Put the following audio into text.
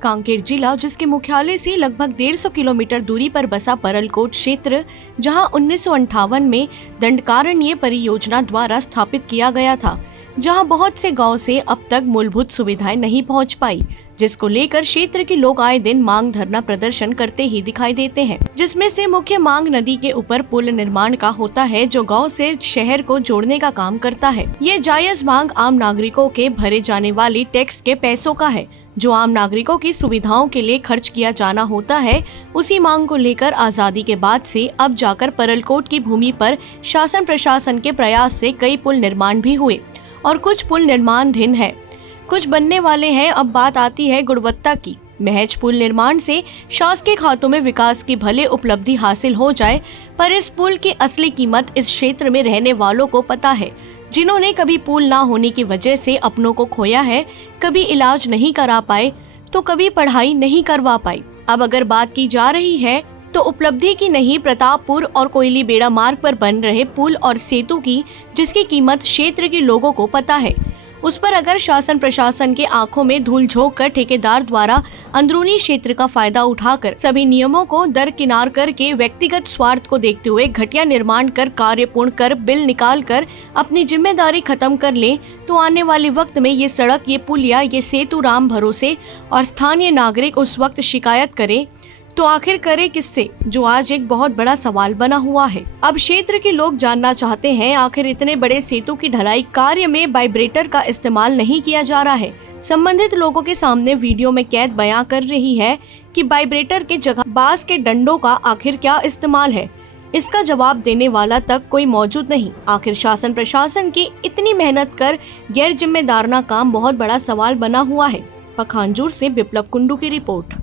कांकेर जिला, जिसके मुख्यालय से लगभग 150 किलोमीटर दूरी पर बसा परलकोट क्षेत्र, जहां 1958 में दंडकारण्य परियोजना द्वारा स्थापित किया गया था, जहां बहुत से गांव से अब तक मूलभूत सुविधाएं नहीं पहुंच पाई, जिसको लेकर क्षेत्र के लोग आए दिन मांग धरना प्रदर्शन करते ही दिखाई देते हैं। जिसमें से मुख्य मांग नदी के ऊपर पुल निर्माण का होता है, जो गांव से शहर को जोड़ने का काम करता है। ये जायज मांग आम नागरिकों के भरे जाने वाली टैक्स के पैसों का है, जो आम नागरिकों की सुविधाओं के लिए खर्च किया जाना होता है। उसी मांग को लेकर आजादी के बाद से अब जाकर परलकोट की भूमि पर शासन प्रशासन के प्रयास से कई पुल निर्माण भी हुए और कुछ पुल निर्माणाधीन है, कुछ बनने वाले हैं। अब बात आती है गुणवत्ता की। महज पुल निर्माण से शासकीय खातों में विकास की भले उपलब्धि हासिल हो जाए, पर इस पुल की असली कीमत इस क्षेत्र में रहने वालों को पता है, जिन्होंने कभी पुल ना होने की वजह से अपनों को खोया है, कभी इलाज नहीं करा पाए तो कभी पढ़ाई नहीं करवा पाई। अब अगर बात की जा रही है तो उपलब्धि की नहीं, प्रतापपुर और कोयली बेड़ा मार्ग पर बन रहे पुल और सेतु की, जिसकी कीमत क्षेत्र के लोगों को पता है। उस पर अगर शासन प्रशासन के आंखों में धूल झोंक कर ठेकेदार द्वारा अंदरूनी क्षेत्र का फायदा उठाकर सभी नियमों को दरकिनार करके व्यक्तिगत स्वार्थ को देखते हुए घटिया निर्माण कर, कार्य पूर्ण कर, बिल निकाल कर अपनी जिम्मेदारी खत्म कर ले, तो आने वाले वक्त में ये सड़क, ये पुलिया, ये सेतु राम भरोसे और स्थानीय नागरिक उस वक्त शिकायत करे तो आखिर करे किससे, जो आज एक बहुत बड़ा सवाल बना हुआ है। अब क्षेत्र के लोग जानना चाहते हैं, आखिर इतने बड़े सेतु की ढलाई कार्य में वाइब्रेटर का इस्तेमाल नहीं किया जा रहा है। संबंधित लोगों के सामने वीडियो में कैद बयां कर रही है कि वाइब्रेटर के जगह बांस के डंडों का आखिर क्या इस्तेमाल है। इसका जवाब देने वाला तक कोई मौजूद नहीं। आखिर शासन प्रशासन की इतनी मेहनत कर गैर जिम्मेदाराना काम बहुत बड़ा सवाल बना हुआ है। पखानजूर से विप्लव कुंडू की रिपोर्ट।